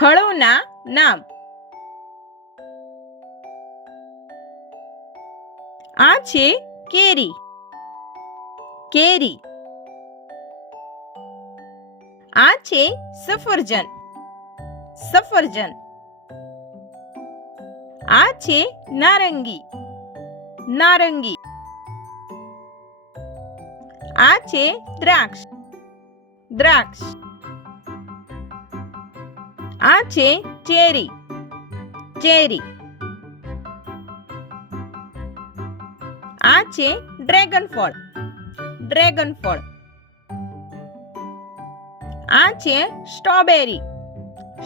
ફળોના નામ. આ છે કેરી. કેરી. આ છે સફરજન. સફરજન. આ છે નારંગી. નારંગી. આ છે દ્રાક્ષ. દ્રાક્ષ. આ છે ચેરી. ચેરી. આ છે ડ્રેગન ફળ. ડ્રેગન ફળ. આ છે સ્ટ્રોબેરી.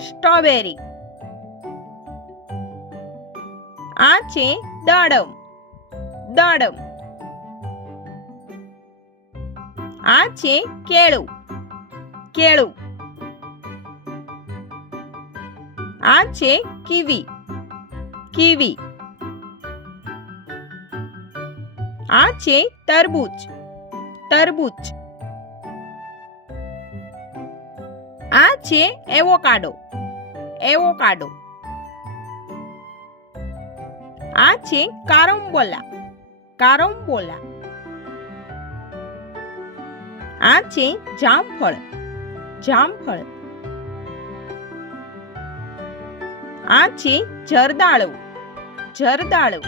સ્ટ્રોબેરી. આ છે દાડમ. દાડમ. આ છે કેળું. કેળું. આ છે કીવી. કીવી. આ છે તરબૂચ. તરબૂચ. આ છે એવોકાડો. એવોકાડો. આ છે કારમ્બોલા. કારમ્બોલા. આ છે જામફળ. જામફળ. આ છે જરદાળુ. જરદાળુ.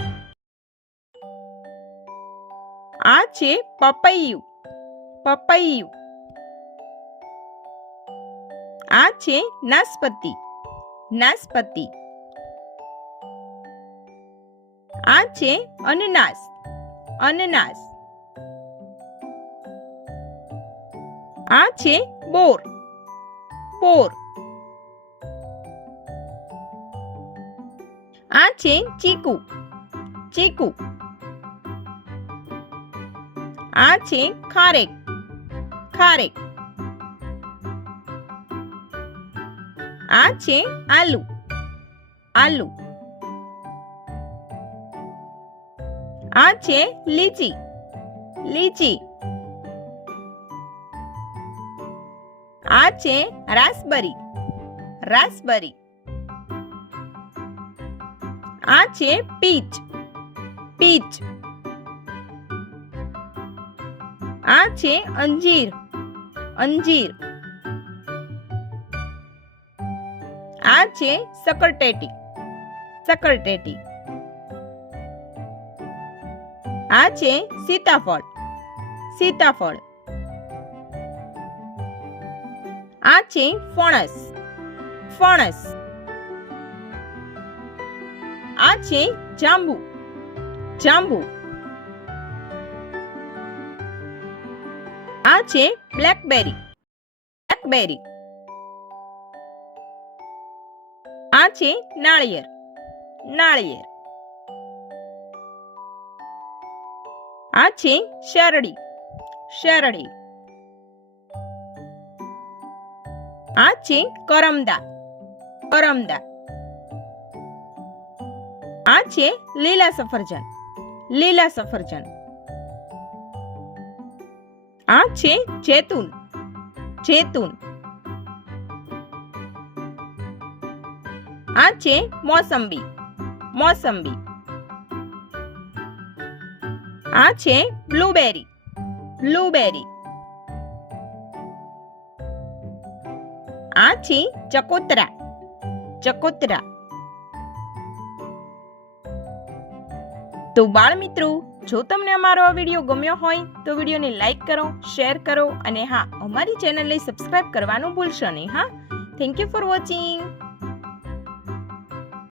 આ છે પપૈયું. પપૈયું. આ છે નાસપતિ. નાસપતિ. આ છે અનનાસ. અનનાસ. આ છે બોર. બોર. આ છે ચીકુ. ચીકુ. આ છે ખારેક. ખારેક. આ છે આલુ. આલુ. આ છે લીચી. લીચી. આ છે રાસબરી. રાસબરી. આ છે પીચ. પીચ. આ છે અંજીર. અંજીર. આ છે સકરટેટી. સકરટેટી. આ છે સીતાફળ. સીતાફળ. આ છે ફણસ. ફણસ. આ છે જાંબુ. જાંબુ. આ છે બ્લેકબેરી. બ્લેકબેરી. આ છે નાળિયેર. નાળિયેર. આ છે શેરડી. શેરડી. આ છે કરમદા. કરમદા. આ છે લીલા સફરજન. લીલા સફરજન. આ છે જૈતુન. જૈતુન. આ છે મોસંબી. મોસંબી. આ છે બ્લુબેરી. બ્લુબેરી. આ છે ચકોતરા. ચકોતરા. તો બાળ મિત્રો, જો તમને અમારો આ વિડીયો ગમ્યો હોય તો વિડીયોને લાઈક કરો, શેર કરો અને હા, અમારી ચેનલને સબસ્ક્રાઇબ કરવાનું ભૂલશો નહીં. હા, થેન્ક યુ ફોર વોચિંગ.